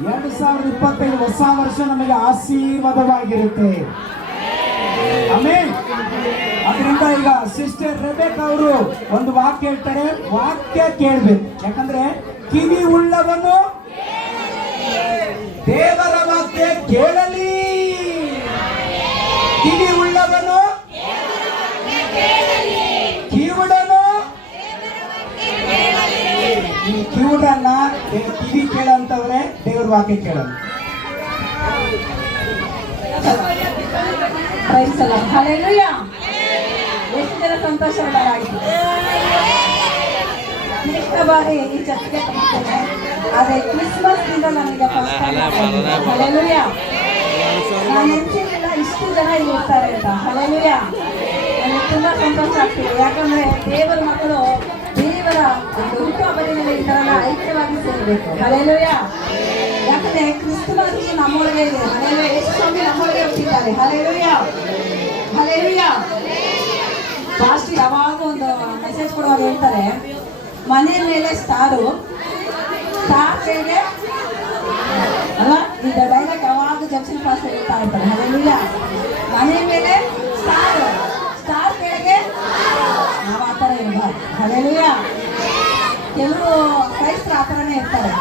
2025 ಹೊಸ ವರ್ಷ ನಮಗೆ ಆಶೀರ್ವಾದವಾಗಿರುತ್ತೆ. ಆಮೇಲೆ ಅದರಿಂದ ಈಗ ಸಿಸ್ಟರ್ ರೆಬೆಕಾ ಅವರು ಒಂದು ವಾಕ್ಯ ಹೇಳ್ತಾರೆ, ವಾಕ್ಯ ಕೇಳಬೇಕು. ಯಾಕಂದ್ರೆ ಕಿವಿ ಉಳ್ಳವನು ದೇವರ ವಾಕ್ಯ ಕೇಳಲಿ. ಕಿವಿ ಉಳ್ಳವನು ಕಿವುಡನು ಕಿವುಡನ್ನ ಕಿವಿ ಕೇಳಂತವ್ರೆ, ದೇವ್ರ ವಾಕ್ಯ ಕೇಳಲ್ಲ. ಹಲ್ಲೆಲೂಯಾ. ಎಷ್ಟು ಜನ ಸಂತೋಷವಾಗಿದೆ. ನೆಕ್ಸ್ಟ್ ಬಾರಿ ಈ ಚರ್ಚ್ಗೆ ಬರ್ತೇನೆ. ಆದ್ರೆ ಕ್ರಿಸ್ಮಸ್ ದಿನ ನನಗೆ ಫಸ್ಟ್ ಟೈಮ್. ಹಲ್ಲೆಲೂಯಾ. ನಾನು ನೆನಪಿರಲಿಲ್ಲ ಇಷ್ಟು ಜನ ಇಲ್ಲಿ ಇರ್ತಾರೆ ಅಂತ. ಹಲ್ಲೆಲೂಯಾ. ನನಗೆ ತುಂಬಾ ಸಂತೋಷ ಆಗ್ತಿದೆ. ಯಾಕಂದ್ರೆ ದೇವರ ಮಕ್ಕಳು ದೇವರ ಹುಟ್ಟುಹಬ್ಬದಲ್ಲಿ ಈ ತರ ಐಕ್ಯವಾಗಿ ಸೇರಬೇಕು. ಹಲ್ಲೆಲೂಯಾ. ಯಾಕಂದ್ರೆ ಕ್ರಿಸ್ತಮಾಸ್ ನಮ್ಮೊಳಗೆ ಇದೆ. ಹಲ್ಲೆಲೂಯಾ. ಯೇಸು ಸ್ವಾಮಿ ನಮ್ಮೊಳಗೆ ಹುಟ್ಟಿದ್ದಾರೆ. ಹಲ್ಲೆಲೂಯಾ. ಹಲ್ಲೆಲೂಯಾ. ಲಾಸ್ಟ್ ಯಾವಾಗ ಒಂದು ಮೆಸೇಜ್ ಕೊಡುವಾಗ ಹೇಳ್ತಾರೆ, ಮನೆ ಮೇಲೆ ಸ್ಟಾರು, ಸ್ಟಾರ್ ಕೆಳಗೆ ಅಲ್ಲ. ಈಗ ಡೈಲಾಗ್ ಯಾವಾಗ ಜಂಕ್ಷನ್ ಪಾಸ್ ಹೇಳ್ತಾ ಇರ್ತಾರೆ. ಹಲ್ಲೆಲೂಯಾ. ಮನೆ ಮೇಲೆ ಸ್ಟಾರ್, ಸ್ಟಾರ್ ಕೆಳಗೆ ನಾವು ಆ ಥರ ಇರಬಾರ್ದು. ಹಲ್ಲೆಲೂಯಾ. ಕೆಲವು ಕ್ರೈಸ್ತರು ಆ ಥರನೇ ಇರ್ತಾರೆ.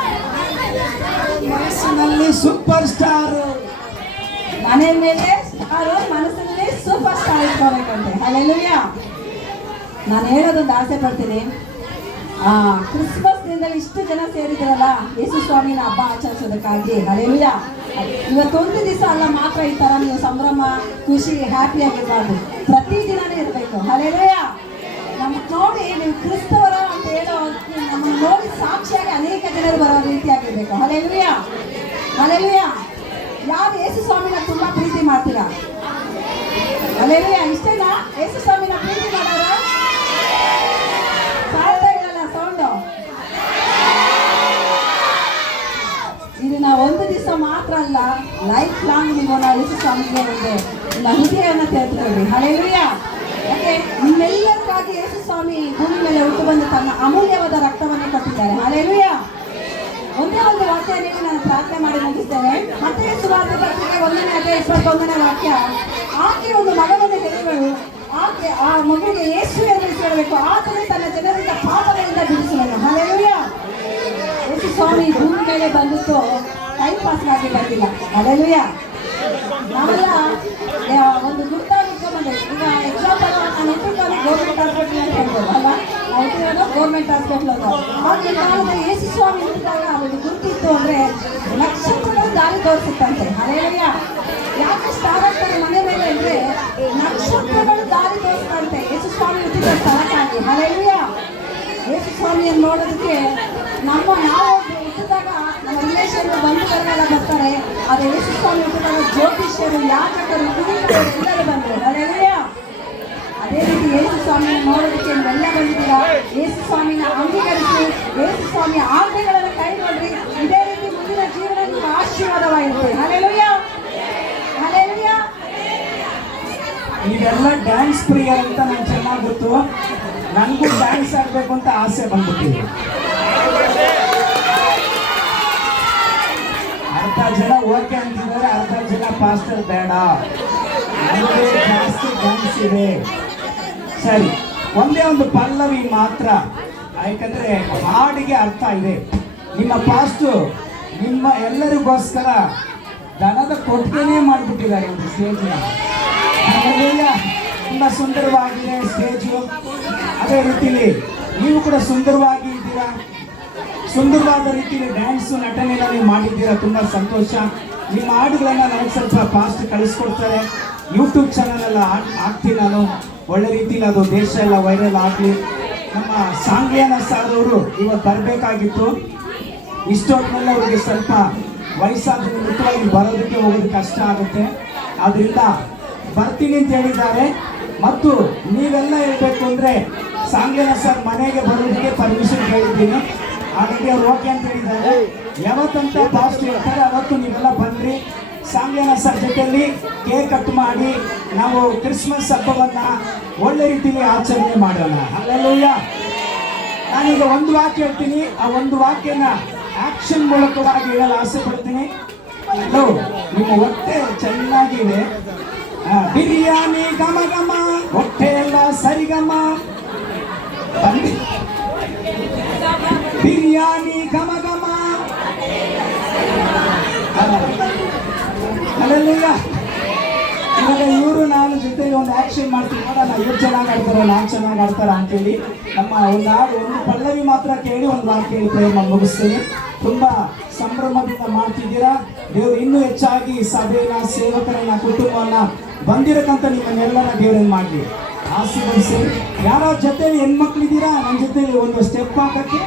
ಮನಸ್ಸಿನಲ್ಲಿ ಸೂಪರ್ ಸ್ಟಾರ್, ಮನೆ ಮೇಲೆ ಸ್ಟಾರು, ಮನಸ್ಸಿನಲ್ಲಿ ಸೂಪರ್ ಸ್ಟಾರ್ ಇಟ್ಕೋಬೇಕಂತೆ. ಹಲ್ಲೆಲೂಯಾ. ನಾನು ಹೇಳೋದೊಂದು ಆಸೆ ಪಡ್ತೀನಿ. ಕ್ರಿಸ್ಮಸ್ ದಿನ ಮಂದಿರದಲ್ಲಿ ಇಷ್ಟು ಜನ ಸೇರಿದ್ರಲ್ಲ ಯೇಸು ಸ್ವಾಮಿನ ಹಬ್ಬ ಆಚರಿಸೋದಕ್ಕಾಗಿ. ಹಲ್ಲೆಲೂಯ. ಇವತ್ತೊಂದು ದಿವಸ ಅಲ್ಲ ಮಾತ್ರ ಈ ತರ ನೀವು ಸಂಭ್ರಮ ಖುಷಿ ಹ್ಯಾಪಿ ಆಗಿರ್ಬಾರ್ದು, ಪ್ರತಿದಿನನೇ ಇರಬೇಕು. ಹಲ್ಲೆಲೂಯ. ನಮ್ಗೆ ನೋಡಿ ನೀವು ಕ್ರಿಸ್ತವರ ಅಂತ ಹೇಳೋ ನಮ್ಮನ್ನು ನೋಡಿ ಸಾಕ್ಷಿಯಾಗಿ ಅನೇಕ ಜನರು ಬರೋ ರೀತಿಯಾಗಿರ್ಬೇಕು. ಹಲ್ಲೆಲೂಯ. ಹಲ್ಲೆಲೂಯ. ಯಾರು ಯೇಸು ಸ್ವಾಮಿನ ತುಂಬಾ ಪ್ರೀತಿ ಮಾಡ್ತೀರಾ? ಹಲ್ಲೆಲೂಯ. ಇಷ್ಟೇನಾ ಯೇಸು ಸ್ವಾಮಿನ ಪ್ರೀತಿ ಮಾಡೋರು? ಸಾಯ್ತಾ ಇರಲ್ಲ ಸೌಂಡು. ಇದನ್ನ ಒಂದು ದಿವಸ ಮಾತ್ರ ಅಲ್ಲ, ಲೈಫ್ ಲಾಂಗ್ ನೀವು ಯೇಸು ಸ್ವಾಮಿಗೆ ಒಂದು ಹೃದಯವನ್ನು ತೆರೆದುಕೊಳ್ಳಿ. ಹಲ್ಲೆಲೂಯ. ಯಾಕೆ ನಿಮ್ಮೆಲ್ಲರಿಗಾಗಿ ಯೇಸು ಸ್ವಾಮಿ ಭೂಮಿ ಮೇಲೆ ಹುಟ್ಟು ಬಂದು ತನ್ನ ಅಮೂಲ್ಯವಾದ ರಕ್ತವನ್ನೇ ಕೊಟ್ಟಿದ್ದಾರೆ. ಹಲ್ಲೆಲೂಯ. ಒಂದೇ ಒಂದು ವಾಕ್ಯ ಹೇಳಿ ನಾನು ಪ್ರಾರ್ಥನೆ ಮಾಡಿ ಮುಗಿಸ್ತೇನೆ. ಮತ್ತೆ ಸುವಾರ್ತೆ ಪತ್ರಿಕೆ 1:21 ವಾಕ್ಯ. ಆಕೆ ಒಂದು ಮಗನನ್ನು ಹೆರುವಳು, ಆಕೆ ಆ ಮಗುವಿಗೆ ಯೇಸು ಎಂದು ಹೆಸರಿಡಬೇಕು, ಆತನೇ ತನ್ನ ಜನರಿಂದ ಪಾಪಗಳಿಂದ ಬಿಡಿಸುವನು. ಹಲ್ಲೆಲೂಯ. ಯೇಸು ಸ್ವಾಮಿ ಭೂಮಿ ಮೇಲೆ ಬಂದಿತ್ತು ಟೈಮ್ ಪಾಸ್ಗಾಗಿ ಬಂದಿಲ್ಲ. ಹಲ್ಲೆಲೂಯ. ನಾವೆಲ್ಲ ಒಂದು ಗುರುತಾಗಿ ಇಟ್ಕೊಂಡ್ಬಂದೆ. ಈಗ ಎಕ್ಸಾಂಪಲ್ ನಾನು ಇಟ್ಟಿದ್ದಾನೆ ಗೌರ್ಮೆಂಟ್ ಹಾಸ್ಪಿಟಲ್ ಅಂತ ಹೇಳ್ಬೋದು ಅಲ್ಲ, ನಾವು ಇಟ್ಟಿರೋದು ಗೌರ್ಮೆಂಟ್ ಹಾಸ್ಪಿಟಲ್ ಅಂತ. ಆಗಿನ ಕಾಲದಲ್ಲಿ ಯೇಸು ಸ್ವಾಮಿ ಇಟ್ಟಿದ್ದಾಗ ಒಂದು ಗುರುತಿತ್ತು ಅಂದ್ರೆ ನಕ್ಷತ್ರಗಳು ದಾರಿ ತೋರಿಸುತ್ತಂತೆ. ಹಲ್ಲೆಲೂಯ. ಯಾಕೆ ಸ್ಟಾರ್ ಆಗ್ತಾರೆ ಮನೆ ಮೇಲೆ ಅಂದ್ರೆ ನಕ್ಷತ್ರಗಳು ದಾರಿ ತೋರಿಸ್ತಂತೆ ಯೇಸು ಸ್ವಾಮಿ ಹುಟ್ಟಿದ ಸ್ಥಳಕ್ಕಾಗಿ. ಹಲ್ಲೆಲೂಯ. ಯೇಸು ಸ್ವಾಮಿಯನ್ನು ನೋಡೋದಕ್ಕೆ ನಾವು ಹುಟ್ಟಿದಾಗ ನಮ್ಮ ರಿಲೇಷನ್ ಬಂಧುಗಳೆಲ್ಲ ಬರ್ತಾರೆ. ಆದರೆ ಯೇಸು ಸ್ವಾಮಿ ಹುಟ್ಟಿದಾಗ ಜ್ಯೋತಿಷ್ಯರು, ಯಾಜಕರು, ಕುಡಿಗಳು ಎಲ್ಲರೂ ಬಂದರು. ಹಲ್ಲೆಲೂಯ. ಅದೇ ರೀತಿ ಯೇಸು ಸ್ವಾಮಿಯನ್ನು ನೋಡೋದಕ್ಕೆ ನೀವೆಲ್ಲ ಬಂದಿದ್ದೀರಾ. ಯೇಸು ಸ್ವಾಮಿನ ಅಂಗೀಕರಿಸಿ ಯೇಸು ಸ್ವಾಮಿಯ ಆಜ್ಞೆಗಳನ್ನು ಕೈಗೊಳ್ಳಿ. ಇದೇ ರೀತಿ ಮುಂದಿನ ಜೀವನ ನಿಮಗೆ ಆಶೀರ್ವಾದವಾಗಿರುತ್ತೆ. ಹಲ್ಲೆಲೂಯ. ಹಲ್ಲೆಲೂಯ. ನೀವೆಲ್ಲ ಡ್ಯಾನ್ಸ್ ಪ್ರಿಯರ್ ಅಂತ ನಂಗೆ ಚೆನ್ನಾಗಿ ಗೊತ್ತು. ನನಗೂ ಡ್ಯಾನ್ಸ್ ಆಡಬೇಕು ಅಂತ ಆಸೆ ಬಂದ್ಬಿಟ್ಟಿದೆ. ಅರ್ಧ ಜನ ಓಕೆ ಅಂತಿದ್ದಾರೆ, ಅರ್ಧ ಜನ ಪಾಸ್ಟರ್ ಬೇಡ, ನನಗೆ ಜಾಸ್ತಿ ಡ್ಯಾನ್ಸ್ ಇದೆ. ಸರಿ, ಒಂದೇ ಒಂದು ಪಲ್ಲವಿ ಮಾತ್ರ, ಯಾಕಂದ್ರೆ ಹಾಡಿಗೆ ಅರ್ಥ ಇದೆ. ನಿಮ್ಮ ಪಾಸ್ಟು ನಿಮ್ಮ ಎಲ್ಲರಿಗೋಸ್ಕರ ದನದ ಕೊಟ್ಟಿಗೆನೇ ಮಾಡಿಬಿಟ್ಟಿದ್ದಾರೆ ಒಂದು ಸ್ಟೇಜ್ನ. ತುಂಬ ಸುಂದರವಾಗಿದೆ ಸ್ಟೇಜು. ಅದೇ ರೀತಿಯಲ್ಲಿ ನೀವು ಕೂಡ ಸುಂದರವಾಗಿ ಇದ್ದೀರಾ. ಸುಂದರವಾದ ರೀತಿಯಲ್ಲಿ ಡ್ಯಾನ್ಸು ನಟನೆಲ್ಲ ನೀವು ಮಾಡಿದ್ದೀರಾ, ತುಂಬ ಸಂತೋಷ. ನಿಮ್ಮ ಹಾಡುಗಳನ್ನು ನನಗೆ ಸ್ವಲ್ಪ ಫಾಸ್ಟ್ ಕಳಿಸ್ಕೊಡ್ತಾರೆ. ಯೂಟ್ಯೂಬ್ ಚಾನಲೆಲ್ಲ ಹಾಕ್ತೀನಿ ನಾನು, ಒಳ್ಳೆ ರೀತಿಯಲ್ಲಿ ಅದು ದೇಶ ಎಲ್ಲ ವೈರಲ್ ಆಗಲಿ. ನಮ್ಮ ಸಾಂಗ್ಲಿಯಾನ ಸಾರ್ ಅವರು ಇವತ್ತು ಬರಬೇಕಾಗಿತ್ತು. ಇಷ್ಟೊತ್ತಿನಲ್ಲಿ ಅವರಿಗೆ ಸ್ವಲ್ಪ ವಯಸ್ಸಾದ ನಿಮಿತ್ತವಾಗಿ ಬರೋದಕ್ಕೆ ಹೋಗೋದು ಕಷ್ಟ ಆಗುತ್ತೆ. ಆದ್ದರಿಂದ ಬರ್ತೀನಿ ಅಂತ ಹೇಳಿದ್ದಾರೆ. ಮತ್ತು ನೀವೆಲ್ಲ ಹೇಳ್ಬೇಕು ಅಂದರೆ ಸಾಂಗ್ಲಿಯಾನ ಸರ್ ಮನೆಗೆ ಬರೋದಕ್ಕೆ ಪರ್ಮಿಷನ್ ಕೇಳಿದ್ದೀನಿ. ಹಾಗಾಗಿ ಅವ್ರು ಓಕೆ ಅಂತ ಹೇಳಿದ್ದಾರೆ. ಯಾವತ್ತಂತ ಫಾಸ್ಟ್ ಹೇಳ್ತಾರೆ ಅವತ್ತು ನೀವೆಲ್ಲ ಬನ್ನಿರಿ. ಸಾಂಗ್ಲಿಯಾನ ಸರ್ ಜೊತೆಯಲ್ಲಿ ಕೇಕ್ ಕಟ್ ಮಾಡಿ ನಾವು ಕ್ರಿಸ್ಮಸ್ ಹಬ್ಬವನ್ನು ಒಳ್ಳೆ ರೀತಿಯಲ್ಲಿ ಆಚರಣೆ ಮಾಡೋಣ. ಹಲ್ಲೆಲೂಯ. ನಾನೀಗ ಒಂದು ವಾಕ್ಯ ಹೇಳ್ತೀನಿ, ಆ ಒಂದು ವಾಕ್ಯನ ಆಕ್ಷನ್ ಮೂಲಕವಾಗಿ ಹೇಳಲು ಆಸೆ ಪಡ್ತೀನಿ. ಹಲೋ, ನಿಮ್ಮ ಹೊಟ್ಟೆ ಚೆನ್ನಾಗಿದೆ. ಬಿರಿಯಾನಿ ಘಮ ಘಮ, ಹೊಟ್ಟೆ ಎಲ್ಲ ಸರಿಗಮ. ಬನ್ನಿ, ಬಿರಿಯಾನಿ ಘಮ ಘಮ. ಹಲ್ಲೆಲೂಯ. ಇವಾಗ ಇವರು ನಾನು ಜೊತೆಗೆ ಒಂದು ಆಕ್ಷನ್ ಮಾಡ್ತೀನಿ, ನೋಡೋಣ ಇವ್ರು ಚೆನ್ನಾಗಿ ಆಡ್ತಾರೆ ನಾನು ಚೆನ್ನಾಗಿ ಆಡ್ತಾರ ಅಂತೇಳಿ. ನಮ್ಮ ಒಂದು ಹಾಡು ಒಂದು ಪಲ್ಲವಿ ಮಾತ್ರ ಕೇಳಿ ಒಂದು ವಾಕ್ಯ ಹೇಳಿ ಪ್ರೇಮ ಮುಗಿಸ್ತೀನಿ. ತುಂಬ ಸಂಭ್ರಮದಿಂದ ಮಾಡ್ತಿದ್ದೀರಾ. ದೇವರು ಇನ್ನೂ ಹೆಚ್ಚಾಗಿ ಸಭೆಯನ್ನ, ಸೇವಕರನ್ನ, ಕುಟುಂಬವನ್ನ ಬಂದಿರಕ್ಕಂತ ನಿಮ್ಮನ್ನೆಲ್ಲರ ದೇವರನ್ನು ಮಾಡಲಿ, ಆಶೀರ್ವದಿಸಿ. ಯಾರೋ ಜೊತೆಲಿ ಹೆಣ್ಮಕ್ಳಿದ್ದೀರಾ ನನ್ನ ಜೊತೆಲಿ ಒಂದು ಸ್ಟೆಪ್ ಹಾಕಕ್ಕೆ?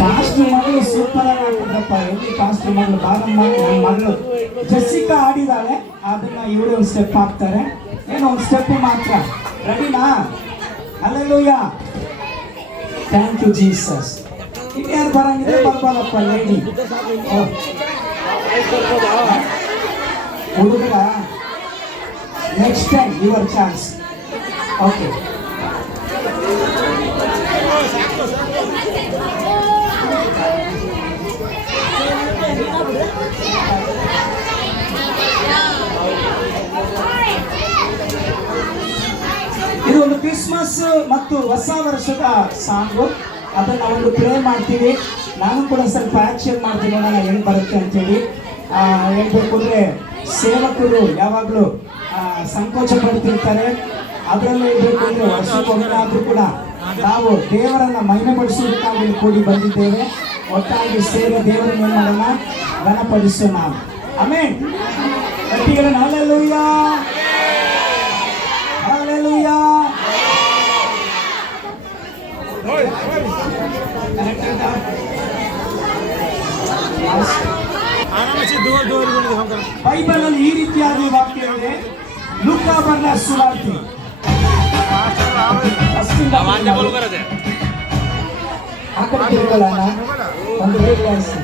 ಪಾಸ್ಟರ್ ಮಗಳು ಸೂಪರ್ ಆಗಿ ಆಡ್ತಿದ್ದಪ್ಪ. ಎಲ್ಲಿ ಪಾಸ್ಟರ್ ಮಗಳು ಬಾರಮ್ಮ, ನನ್ನ ಮಗಳು ಜೆಸ್ಸಿಕಾ ಆಡಿದಾಳೆ, ಅದನ್ನ ಇವರು ಒಂದು ಸ್ಟೆಪ್ ಹಾಕ್ತಾರೆ. ಏನೋ ಒಂದು ಸ್ಟೆಪ್ ಮಾತ್ರ. ರೆಡಿನಾ? ಹಲ್ಲೆಲೂಯ. Thank you Jesus. ಇನ್ಯಾರು ಬರಂಗಿದೆ? ಬರ್ಬಾರಪ್ಪ ಲೇಡಿ. ಹುಡುಗರ next time your chance. Okay. ಇದು ಒಂದು ಕ್ರಿಸ್ಮಸ್ ಮತ್ತು ಹೊಸ ವರ್ಷದ ಸಾಂಗು. ಅದನ್ನು ಒಂದು ಪ್ಲೇ ಮಾಡ್ತೀವಿ. ನಾನು ಕೂಡ ಸ್ವಲ್ಪ ಆ್ಯಕ್ಷನ್ ಮಾಡ್ತೀನಿ, ನೋಡೋಣ ಹೆಂಗೆ ಬರುತ್ತೆ ಅಂತೇಳಿ. ಹೇಳ್ಬೇಕು ಅಂದರೆ ಸೇವಕರು ಯಾವಾಗಲೂ ಸಂಕೋಚ ಪಡ್ತಿರ್ತಾರೆ. ಅದರಲ್ಲೂ ಹೇಳ್ಬೇಕು ಅಂದರೆ ವರ್ಷಕ್ಕೊಮ್ಮೆ ಆದರೂ ಕೂಡ ನಾವು ದೇವರನ್ನ ಮಹಿಮೆಪಡಿಸುವುದಕ್ಕಾಗಿ ಕೂಡಿ ಬಂದಿದ್ದೇವೆ. ಒಟ್ಟಾಗಿ ಸೇರಿ ದೇವರನ್ನ ಮಾಡೋಣ, ಘನಪಡಿಸೋಣ. ಆಮೆನ್. Hallelujah, hallelujah. ಬೈಬಲ್ ಅಲ್ಲಿ ಈ ರೀತಿಯಾಗಿ ವಾಕ್ಯ ಇದೆ. ಲೂಕ ಬರೆದ ಸುವಾರ್ತೆ ಆ ಕಡೆ ತಿರುಗಳನ್ನ ಒಂದು ವೇದಿಸಿ.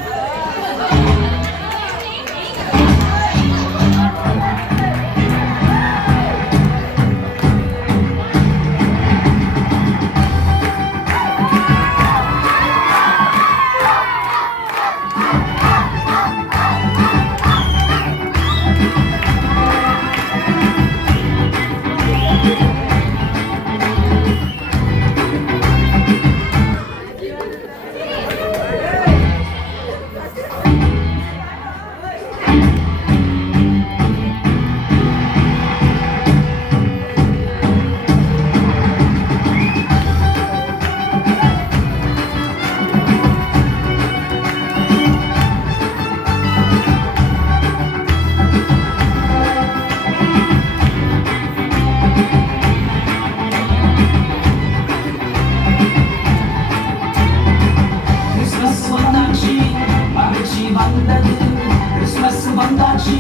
கிறிஸ்மஸ் வந்தாச்சு,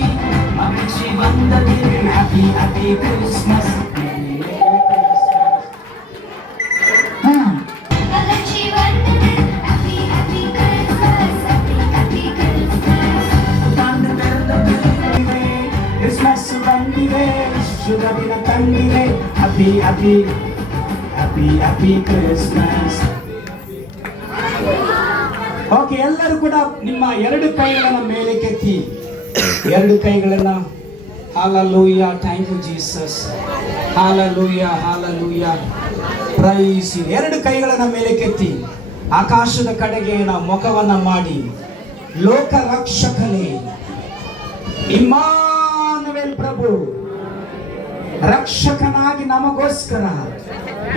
மகிழ்ச்சி வந்தது. Happy happy Christmas. மகிழ்ச்சி வந்தது. Happy happy Christmas. Happy happy Christmas. புத்தாண்டு பிறந்தது, கிறிஸ்மஸ் வந்திலே, சுகதின தந்திலே. Happy happy happy happy Christmas. Okay, ಎಲ್ಲರೂ ಕೂಡ ನಿಮ್ಮ ಎರಡು ಕೈಗಳನ್ನ ಮೇಲೆ ಕೆತ್ತಿ, ಎರಡು ಕೈಗಳನ್ನ. Hallelujah, thank you Jesus. Hallelujah, hallelujah, praise. ಎರಡು ಕೈಗಳನ್ನ ಮೇಲೆ ಕೆತ್ತಿ ಆಕಾಶದ ಕಡೆಗೆ ನಾವು ಮುಖವನ್ನ ಮಾಡಿ, ಲೋಕ ರಕ್ಷಕನೇ ಇಮ್ಮಾನುವೇಲ್ ಪ್ರಭು ರಕ್ಷಕನಾಗಿ ನಮಗೋಸ್ಕರ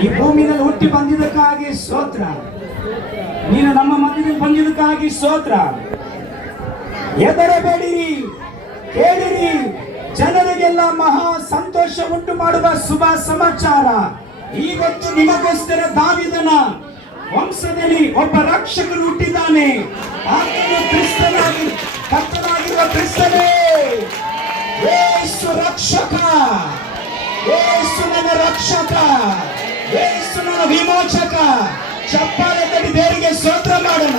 ಈ ಭೂಮಿಯಲ್ಲಿ ಹುಟ್ಟಿ ಬಂದಿದ್ದಕ್ಕಾಗಿ ಸ್ತೋತ್ರ. ನೀನು ನಮ್ಮ ಮಧ್ಯದಲ್ಲಿ ಬಂದಿದ್ದಕ್ಕಾಗಿ ಸ್ತೋತ್ರ. ಹೆದರಬೇಡಿರಿ, ಕೇಳಿರಿ, ಜನರಿಗೆಲ್ಲ ಮಹಾ ಸಂತೋಷ ಉಂಟು ಮಾಡುವ ಶುಭ ಸಮಾಚಾರ. ಇವತ್ತು ನಿಮಗೋಸ್ಕರ ದಾವೀದನ ವಂಶದಲ್ಲಿ ಒಬ್ಬ ರಕ್ಷಕನು ಹುಟ್ಟಿದ್ದಾನೆ. ಆತನು ಕ್ರಿಸ್ತನಾಗಿ, ಕರ್ತನಾಗಿರುವ ಕ್ರಿಸ್ತನೇ. ಯೇಸು ರಕ್ಷಕ, ಯೇಸು ನನ್ನ ರಕ್ಷಕ, ಯೇಸು ನನ್ನ ವಿಮೋಚಕ. ಚಪ್ಪಾಳೆ ತಟ್ಟಿ ದೇವರಿಗೆ ಸ್ತೋತ್ರ ಮಾಡೋಣ.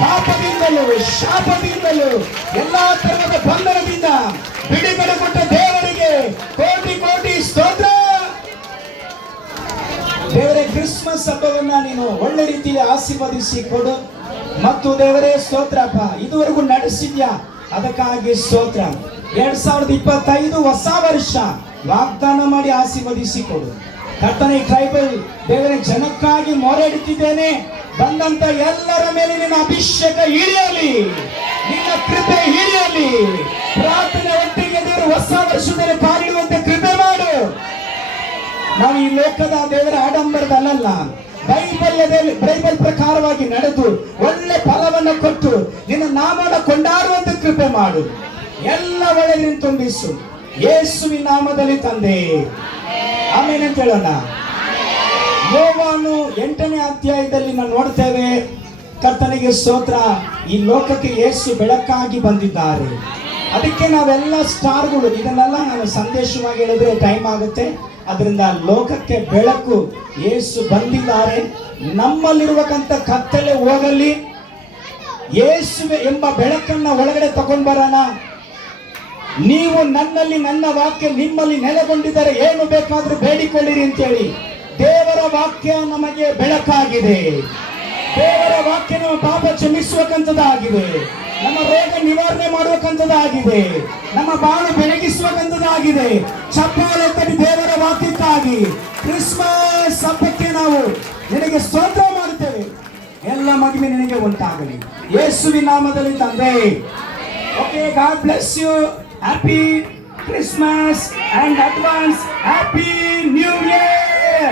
ಪಾಪದಿಂದಲೂ ಶಾಪದಿಂದಲೂ ಎಲ್ಲಾ ತರಹದ ಬಂಧನದಿಂದ ಬಿಡುಗಡೆ ಕೊಟ್ಟ ದೇವರಿಗೆ ಕೋಟಿ ಕೋಟಿ ಸ್ತೋತ್ರ. ದೇವರೇ, ಕ್ರಿಸ್ಮಸ್ ಹಬ್ಬವನ್ನ ನೀನು ಒಳ್ಳೆ ರೀತಿಯಲ್ಲಿ ಆಶೀರ್ವದಿಸಿ ಕೊಡು. ಮತ್ತು ದೇವರೇ ಸ್ತೋತ್ರಪ್ಪ, ಇದುವರೆಗೂ ನಡೆಸಿದ್ಯಾ, ಅದಕ್ಕಾಗಿ ಸ್ತೋತ್ರ. 2025 ಹೊಸ ವರ್ಷ ವಾಗ್ದಾನ ಮಾಡಿ ಆಶೀರ್ವದಿಸಿ ಕೊಡು. ಕರ್ತನೇ, ಟ್ರೈಬಲ್ ದೇವರೇ ಜನಕ್ಕಾಗಿ ಮೊರೆ ಇಡುತ್ತಿದ್ದೇನೆ. ಬಂದಂತ ಎಲ್ಲರ ಮೇಲೆ ನಿನ್ನ ಅಭಿಷೇಕ ಇಳಿಯಲಿ, ನಿನ್ನ ಕೃಪೆ ಇಳಿಯಲಿ. ಪ್ರಾರ್ಥನೆ ಒಟ್ಟಿಗೆ ದೇವರು ಹೊಸ ವರ್ಷದಲ್ಲಿ ಪಾಲಿಡುವಂತೆ ಕೃಪೆ ಮಾಡು. ನಾವು ಈ ಲೋಕದ ದೇವರ ಆಡಂಬರದಲ್ಲ, ಬೈಬಲ್ ಪ್ರಕಾರವಾಗಿ ನಡೆದು ಒಳ್ಳೆ ಫಲವನ್ನು ಕೊಟ್ಟು ನಿನ್ನ ನಾಮವನ್ನು ಕೊಂಡಾಡುವಂತ ಕೃಪೆ ಮಾಡು. ಎಲ್ಲ ಒಳ್ಳೆಯದನ್ನು ತುಂಬಿಸು, ಯೇಸುವಿನ ನಾಮದಲ್ಲಿ ತಂದೆ, ಆಮೇಲೆ ಅಂತ ಹೇಳೋಣ. ಯೋವಾನು 8ನೇ ಅಧ್ಯಾಯದಲ್ಲಿ ನಾವು ನೋಡ್ತೇವೆ, ಕರ್ತನಿಗೆ ಸ್ತೋತ್ರ, ಈ ಲೋಕಕ್ಕೆ ಯೇಸು ಬೆಳಕಾಗಿ ಬಂದಿದ್ದಾರೆ. ಅದಕ್ಕೆ ನಾವೆಲ್ಲ ಸ್ಟಾರ್ಗಳು, ಇದನ್ನೆಲ್ಲ ನಾನು ಸಂದೇಶವಾಗಿ ಹೇಳಿದ್ರೆ ಟೈಮ್ ಆಗುತ್ತೆ. ಅದರಿಂದ ಲೋಕಕ್ಕೆ ಬೆಳಕು ಯೇಸು ಬಂದಿದ್ದಾರೆ. ನಮ್ಮಲ್ಲಿರುವಕಂತ ಕತ್ತಲೆ ಹೋಗಲಿ, ಯೇಸುವೆ ಎಂಬ ಬೆಳಕನ್ನ ಒಳಗಡೆ ತಗೊಂಡ್ ಬರೋಣ. ನೀವು ನನ್ನಲ್ಲಿ, ನನ್ನ ವಾಕ್ಯ ನಿಮ್ಮಲ್ಲಿ ನೆಲೆಗೊಂಡಿದ್ದರೆ ಏನು ಬೇಕಾದ್ರೂ ಬೇಡಿಕೊಳ್ಳಿರಿ ಅಂತೇಳಿ ದೇವರ ವಾಕ್ಯ ನಮಗೆ ಬೆಳಕಾಗಿದೆ. ದೇವರ ವಾಕ್ಯ ನಮ್ಮ ಪಾಪ ಕ್ಷಮಿಸುವಕಂತದಾಗಿದೆ, ನಮ್ಮ ರೋಗ ನಿವಾರಣೆ ಮಾಡುವಕಂತದಾಗಿದೆ, ನಮ್ಮ ಬಾಳು ಬೆಳಗಿಸುವಕಂತದಾಗಿದೆ. ಚಪ್ಪಾಳೆ ತಟ್ಟಿ ದೇವರ ವಾಕ್ಯಕ್ಕಾಗಿ ಕ್ರಿಸ್ಮಸ್ ಹಬ್ಬಕ್ಕೆ ನಾವು ನಿನಗೆ ಸ್ತೋತ್ರ ಮಾಡುತ್ತೇವೆ. ಎಲ್ಲ ಮಹಿಮೆ ನಿನಗೆ ಉಂಟಾಗಲಿ, ಯೇಸುವಿನ ನಾಮದಲ್ಲಿ ತಂದೆ. Okay, God bless you. Happy Christmas and advance Happy New Year!